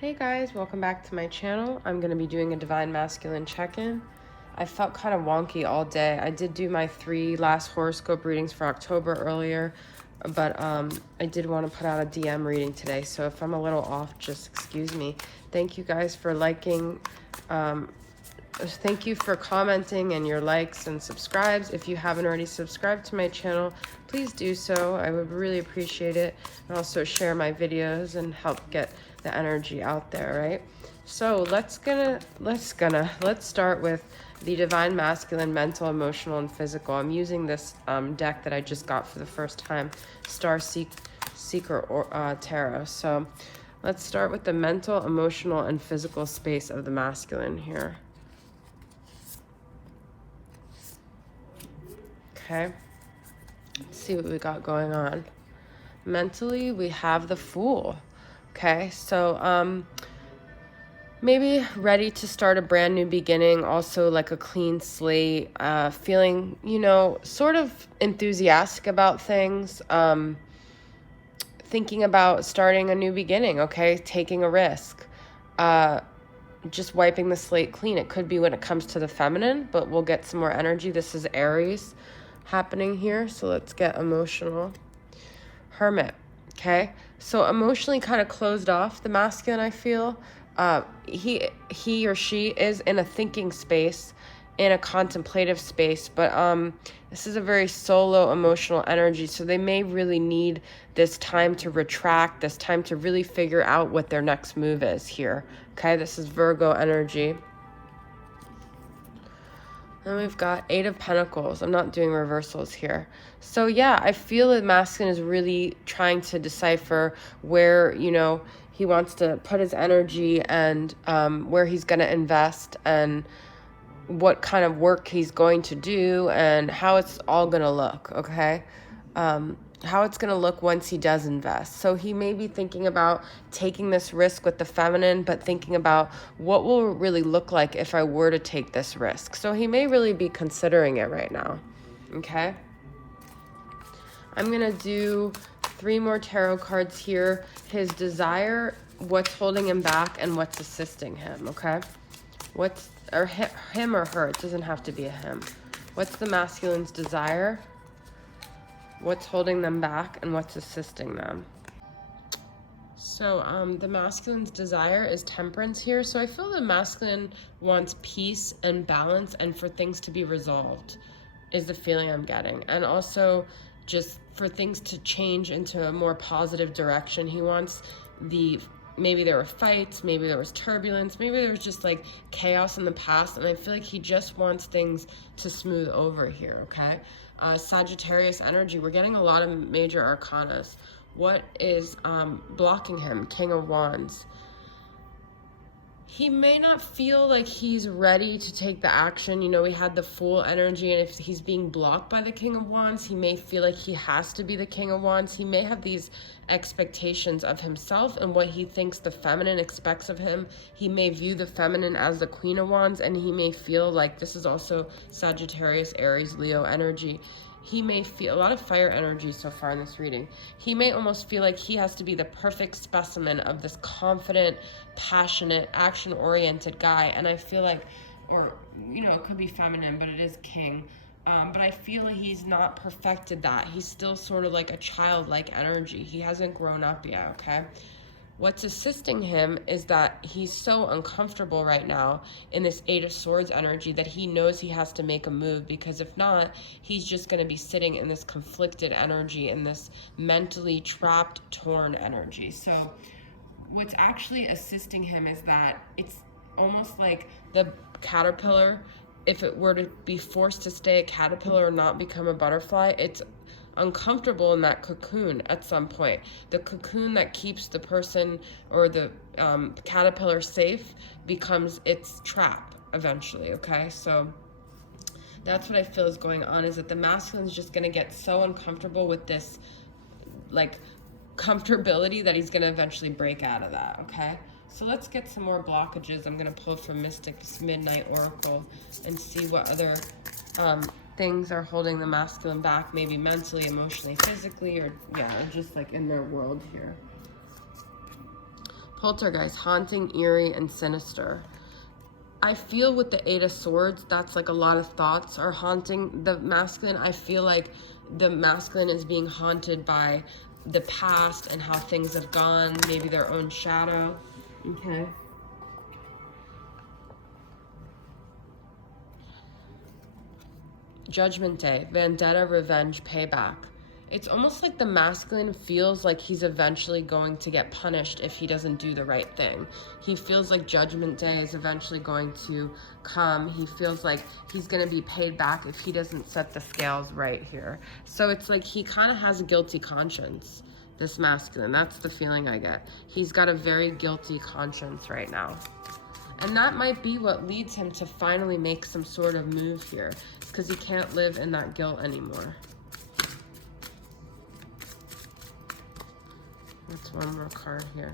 Hey guys, welcome back to my channel. I'm going to be doing a Divine Masculine check-in. I felt kind of wonky all day. I did do my 3 last horoscope readings for October earlier, but I did want to put out a DM reading today, so if I'm a little off, just excuse me. Thank you guys for liking. Thank you for commenting and your likes and subscribes. If you haven't already subscribed to my channel, please do so. I would really appreciate it. And also share my videos and help get the energy out there, right? So let's start with the Divine Masculine, Mental, Emotional, and Physical. I'm using this deck that I just got for the first time, Star Seeker Tarot. So let's start with the mental, emotional, and physical space of the masculine here. Okay, let's see what we got going on. Mentally, we have the Fool. Okay, so maybe ready to start a brand new beginning, also like a clean slate, feeling, sort of enthusiastic about things, thinking about starting a new beginning, okay, taking a risk, just wiping the slate clean. It could be when it comes to the feminine, but we'll get some more energy. This is Aries happening here, so let's get emotional. Hermit. Okay, so emotionally kind of closed off, the masculine, I feel. He or she is in a thinking space, in a contemplative space, but this is a very solo emotional energy, so they may really need this time to retract, this time to really figure out what their next move is here. Okay, this is Virgo energy. Then we've got 8 of Pentacles. I'm not doing reversals here. So yeah, I feel that masculine is really trying to decipher where, he wants to put his energy and where he's going to invest and what kind of work he's going to do and how it's all going to look, okay? How it's going to look once he does invest. So he may be thinking about taking this risk with the feminine, but thinking about what will it really look like if I were to take this risk. So he may really be considering it right now, okay? I'm going to do 3 more tarot cards here. His desire, what's holding him back, and what's assisting him, okay? Him or her, it doesn't have to be a him. What's the masculine's desire? What's holding them back, and what's assisting them? So the masculine's desire is temperance here. So I feel the masculine wants peace and balance and for things to be resolved is the feeling I'm getting. And also just for things to change into a more positive direction. He wants maybe there were fights, maybe there was turbulence, maybe there was just like chaos in the past, and I feel like he just wants things to smooth over here, okay? Sagittarius energy, we're getting a lot of major arcanas. What is blocking him? King of Wands. He may not feel like he's ready to take the action. We had the Fool energy, and if he's being blocked by the King of Wands, he may feel like he has to be the King of Wands. He may have these expectations of himself and what he thinks the feminine expects of him. He may view the feminine as the Queen of Wands, and he may feel like this is also Sagittarius, Aries, Leo energy. He may feel a lot of fire energy so far in this reading. He may almost feel like he has to be the perfect specimen of this confident, passionate, action-oriented guy. And I feel like, it could be feminine, but it is king. But I feel like he's not perfected that. He's still sort of like a childlike energy. He hasn't grown up yet, okay? What's assisting him is that he's so uncomfortable right now in this 8 of Swords energy that he knows he has to make a move, because if not, he's just going to be sitting in this conflicted energy, in this mentally trapped, torn energy. So what's actually assisting him is that it's almost like the caterpillar, if it were to be forced to stay a caterpillar or not become a butterfly, it's uncomfortable in that cocoon at some point. The cocoon that keeps the person or the caterpillar safe becomes its trap eventually, okay? So that's what I feel is going on, is that the masculine is just going to get so uncomfortable with this comfortability that he's going to eventually break out of that, okay? So let's get some more blockages. I'm going to pull from Mystic's Midnight Oracle and see what other things are holding the masculine back, maybe mentally, emotionally, physically, or just like in their world here. Poltergeist, haunting, eerie, and sinister. I feel with the Eight of Swords, that's like a lot of thoughts are haunting the masculine. I feel like the masculine is being haunted by the past and how things have gone, maybe their own shadow. Okay. Judgment Day, vendetta, revenge, payback. It's almost like the masculine feels like he's eventually going to get punished if he doesn't do the right thing. He feels like Judgment Day is eventually going to come. He feels like he's going to be paid back if he doesn't set the scales right here. So it's like he kind of has a guilty conscience, this masculine. That's the feeling I get. He's got a very guilty conscience right now. And that might be what leads him to finally make some sort of move here, because he can't live in that guilt anymore. That's one more card here.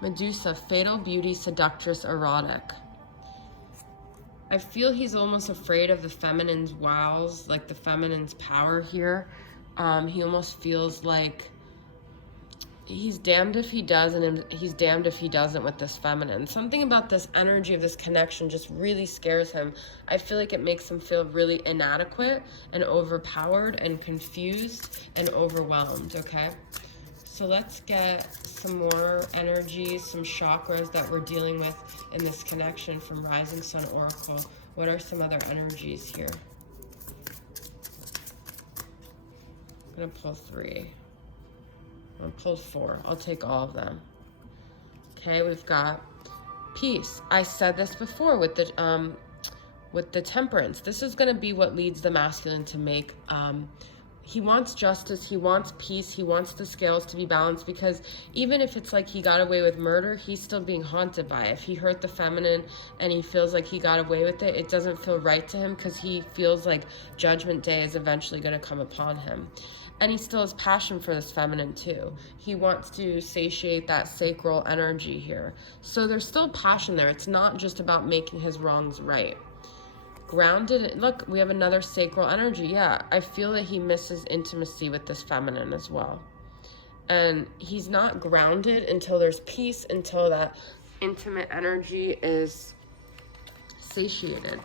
Medusa, fatal beauty, seductress, erotic. I feel he's almost afraid of the feminine's wiles, like the feminine's power here. He almost feels like he's damned if he does and he's damned if he doesn't with this feminine. Something about this energy of this connection just really scares him. I feel like it makes him feel really inadequate and overpowered and confused and overwhelmed, okay? So let's get some more energy, some chakras that we're dealing with in this connection from Rising Sun Oracle. What are some other energies here? I'm gonna pull 3. I'll pull 4. I'll take all of them. Okay, we've got peace. I said this before with the temperance. This is going to be what leads the masculine to make. He wants justice. He wants peace. He wants the scales to be balanced, because even if it's like he got away with murder, he's still being haunted by it. If he hurt the feminine and he feels like he got away with it, it doesn't feel right to him, because he feels like Judgment Day is eventually going to come upon him. And he still has passion for this feminine too. He wants to satiate that sacral energy here. So there's still passion there. It's not just about making his wrongs right. Grounded, look, we have another sacral energy. Yeah, I feel that he misses intimacy with this feminine as well. And he's not grounded until there's peace, until that intimate energy is satiated.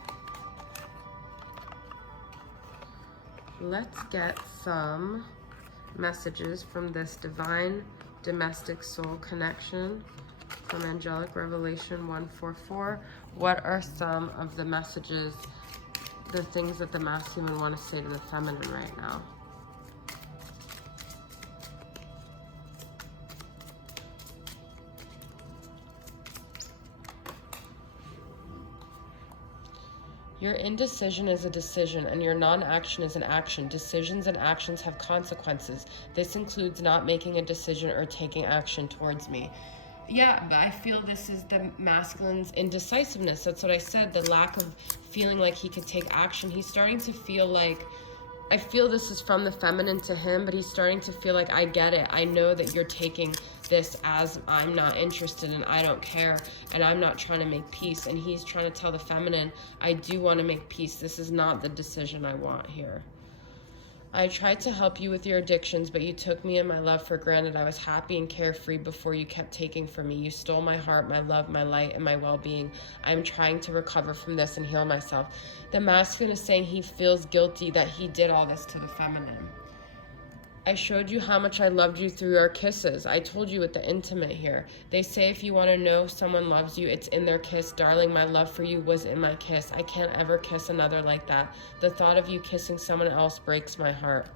Let's get some messages from this divine domestic soul connection from Angelic Revelation 144. What are some of the messages, the things that the masculine want to say to the feminine right now? Your indecision is a decision, and your non-action is an action. Decisions and actions have consequences. This includes not making a decision or taking action towards me. Yeah, but I feel this is the masculine's indecisiveness. That's what I said, the lack of feeling like he could take action. He's starting to feel like, I feel this is from the feminine to him, but he's starting to feel like, I get it. I know that you're taking this as I'm not interested and I don't care and I'm not trying to make peace. And he's trying to tell the feminine, I do want to make peace. This is not the decision I want here. I tried to help you with your addictions, but you took me and my love for granted. I was happy and carefree before you kept taking from me. You stole my heart, my love, my light, and my well-being. I'm trying to recover from this and heal myself. The masculine is saying he feels guilty that he did all this to the feminine. I showed you how much I loved you through our kisses. I told you with the intimate here. They say if you want to know someone loves you, it's in their kiss. Darling, my love for you was in my kiss. I can't ever kiss another like that. The thought of you kissing someone else breaks my heart.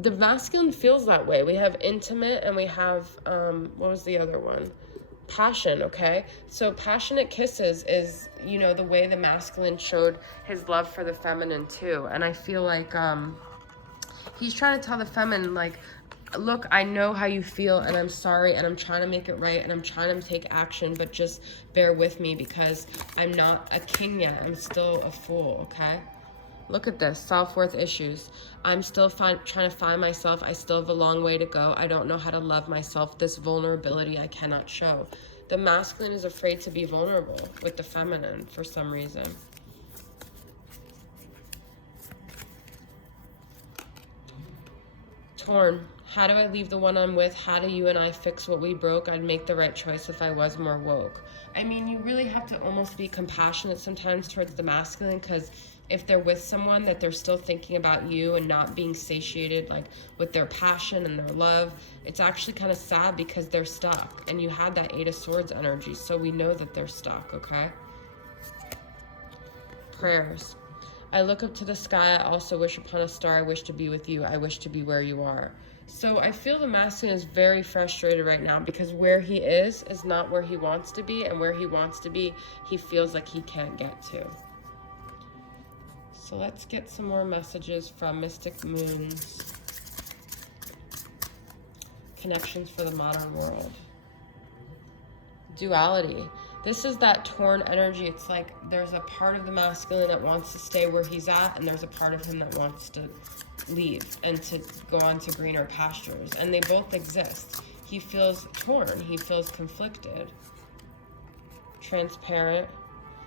The masculine feels that way. We have intimate and we have, what was the other one? Passion, okay? So passionate kisses is, you know, the way the masculine showed his love for the feminine too. And I feel like, he's trying to tell the feminine, like, look, I know how you feel and I'm sorry and I'm trying to make it right and I'm trying to take action, but just bear with me because I'm not a king yet. I'm still a fool, okay? Look at this, self-worth issues. I'm still trying to find myself. I still have a long way to go. I don't know how to love myself. This vulnerability I cannot show. The masculine is afraid to be vulnerable with the feminine for some reason. Torn, How do I leave the one I'm with? How do you and I fix what we broke? I'd make the right choice if I was more woke. I mean, you really have to almost be compassionate sometimes towards the masculine, because if they're with someone that they're still thinking about you and not being satiated like with their passion and their love, it's actually kind of sad because they're stuck. And you had that Eight of Swords energy, so we know that they're stuck, okay? Prayers. I look up to the sky, I also wish upon a star, I wish to be with you, I wish to be where you are. So I feel the masculine is very frustrated right now because where he is not where he wants to be, and where he wants to be, he feels like he can't get to. So let's get some more messages from Mystic Moons. Connections for the modern world. Duality. This is that torn energy. It's like there's a part of the masculine that wants to stay where he's at, and there's a part of him that wants to leave and to go on to greener pastures. And they both exist. He feels torn. He feels conflicted. Transparent.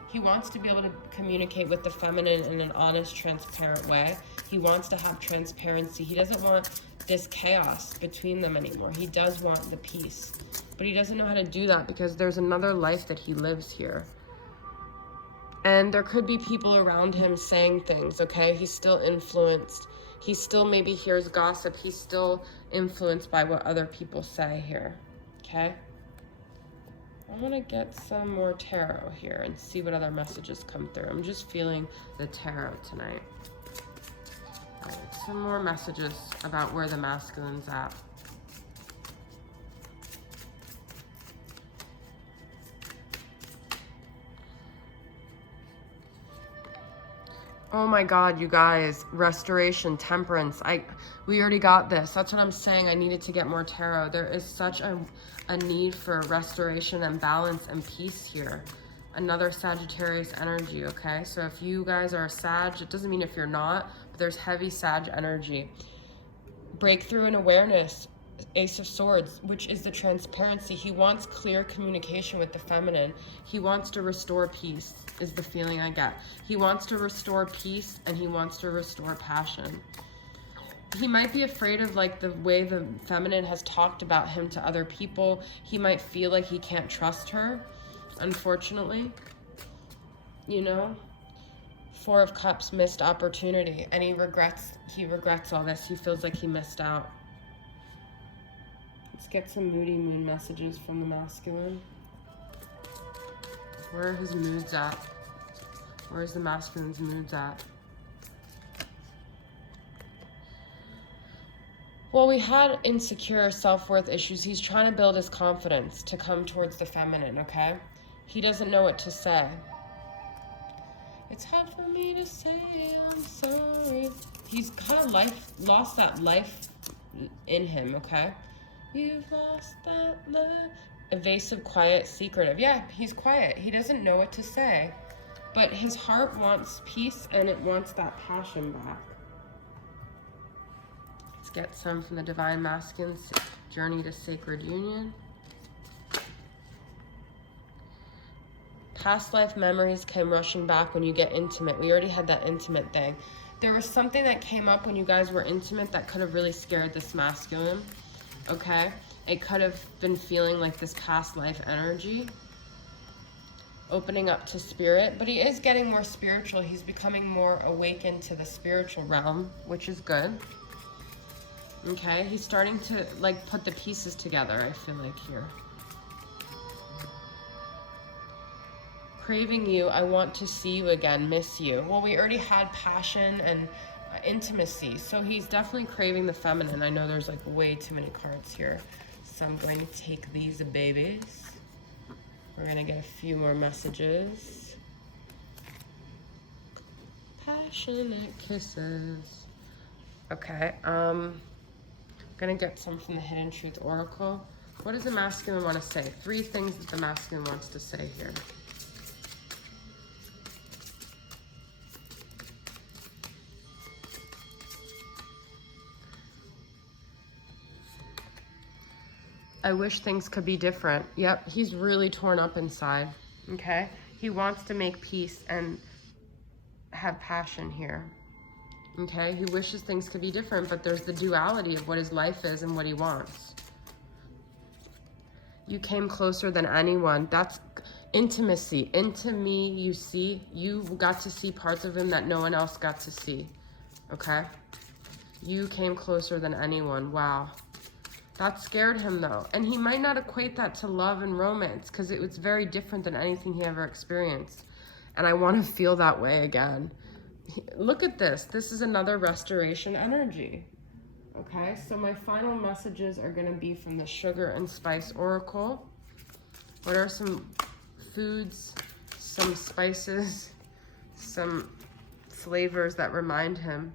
He wants to be able to communicate with the feminine in an honest, transparent way. He wants to have transparency. He doesn't want this chaos between them anymore. He does want the peace. But he doesn't know how to do that because there's another life that he lives here. And there could be people around him saying things, okay? He's still influenced. He still maybe hears gossip. He's still influenced by what other people say here, okay? I want to get some more tarot here and see what other messages come through. I'm just feeling the tarot tonight. All right, some more messages about where the masculine's at. Oh my God, you guys, restoration, temperance. We already got this. That's what I'm saying. I needed to get more tarot. There is such a need for restoration and balance and peace here. Another Sagittarius energy, okay? So if you guys are a Sag, it doesn't mean if you're not, but there's heavy Sag energy. Breakthrough and awareness. Ace of Swords, which is the transparency. He wants clear communication with the feminine. He wants to restore peace, is the feeling I get. He wants to restore peace and he wants to restore passion. He might be afraid of like the way the feminine has talked about him to other people. He might feel like he can't trust her, unfortunately. You know? Four of Cups, missed opportunity. And he regrets all this. He feels like he missed out. Let's get some moody moon messages from the masculine. Where are his moods at? Where's the masculine's moods at? Well, we had insecure self-worth issues. He's trying to build his confidence to come towards the feminine, okay? He doesn't know what to say. It's hard for me to say I'm sorry. He's kind of lost that life in him, okay? You've lost that love. Evasive, quiet, secretive. Yeah, he's quiet. He doesn't know what to say. But his heart wants peace and it wants that passion back. Let's get some from the Divine Masculine, Journey to Sacred Union. Past life memories came rushing back when you get intimate. We already had that intimate thing. There was something that came up when you guys were intimate that could have really scared this masculine. Okay, it could have been feeling like this past life energy, opening up to spirit, but he is getting more spiritual. He's becoming more awakened to the spiritual realm, which is good. Okay, he's starting to like put the pieces together, I feel like here. Craving you, I want to see you again, miss you. Well, we already had passion and intimacy, so he's definitely craving the feminine. I know there's like way too many cards here, so I'm going to take these babies. We're gonna get a few more messages. Passionate kisses. Okay, gonna get some from the Hidden Truth Oracle. What does the masculine want to say? 3 things that the masculine wants to say here. I wish things could be different. Yep, he's really torn up inside, okay? He wants to make peace and have passion here. Okay, he wishes things could be different, but there's the duality of what his life is and what he wants. You came closer than anyone. That's intimacy. Into me, you see, you got to see parts of him that no one else got to see. Okay? You came closer than anyone. Wow. That scared him though. And he might not equate that to love and romance because it was very different than anything he ever experienced. And I want to feel that way again. Look at this. This is another restoration energy. Okay, so my final messages are going to be from the Sugar and Spice Oracle. What are some foods, some spices, some flavors that remind him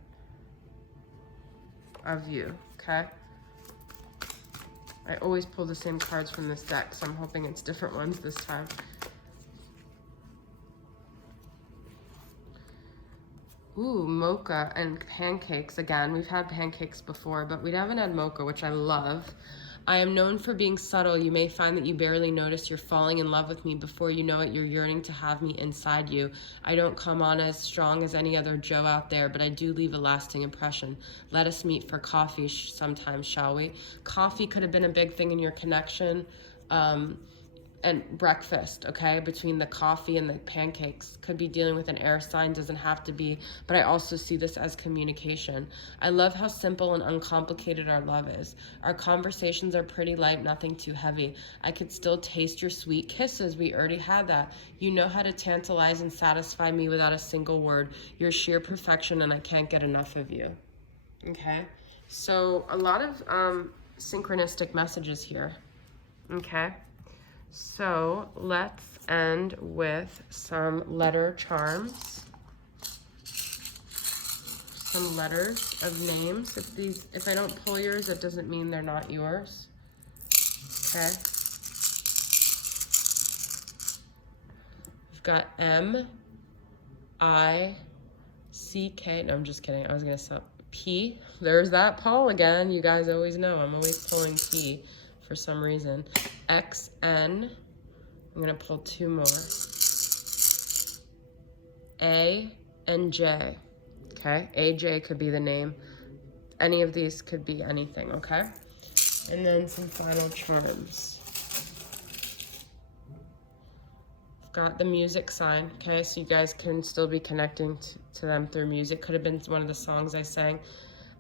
of you? Okay. I always pull the same cards from this deck, so I'm hoping it's different ones this time. Ooh, mocha and pancakes. Again, we've had pancakes before, but we haven't had mocha, which I love. I am known for being subtle. You may find that you barely notice you're falling in love with me. Before you know it, you're yearning to have me inside you. I don't come on as strong as any other Joe out there, but I do leave a lasting impression. Let us meet for coffee sometime, shall we? Coffee could have been a big thing in your connection. And breakfast, okay, between the coffee and the pancakes. Could be dealing with an air sign, doesn't have to be, but I also see this as communication. I love how simple and uncomplicated our love is. Our conversations are pretty light, nothing too heavy. I could still taste your sweet kisses. We already had that. You know how to tantalize and satisfy me without a single word. You're sheer perfection and I can't get enough of you. Okay, so a lot of synchronistic messages here. Okay. So let's end with some letter charms, some letters of names. If I don't pull yours, that doesn't mean they're not yours. Okay. We've got M, I, C, K. No, I'm just kidding. I was gonna say P. There's that Paul again. You guys always know I'm always pulling P for some reason. X, N, I'm gonna pull two more. A and J, okay? AJ could be the name. Any of these could be anything, okay? And then some final charms. I've got the music sign, okay? So you guys can still be connecting to them through music. Could have been one of the songs I sang.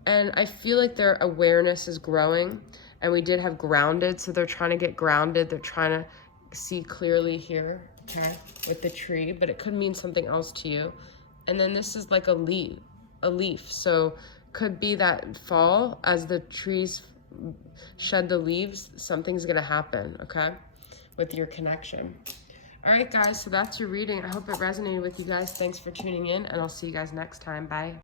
And I feel like their awareness is growing. And we did have grounded, so they're trying to get grounded. They're trying to see clearly here, okay, with the tree, but it could mean something else to you. And then this is like a leaf. So could be that fall, as the trees shed the leaves, something's gonna happen, okay, with your connection. All right, guys, so that's your reading. I hope it resonated with you guys. Thanks for tuning in, and I'll see you guys next time. Bye.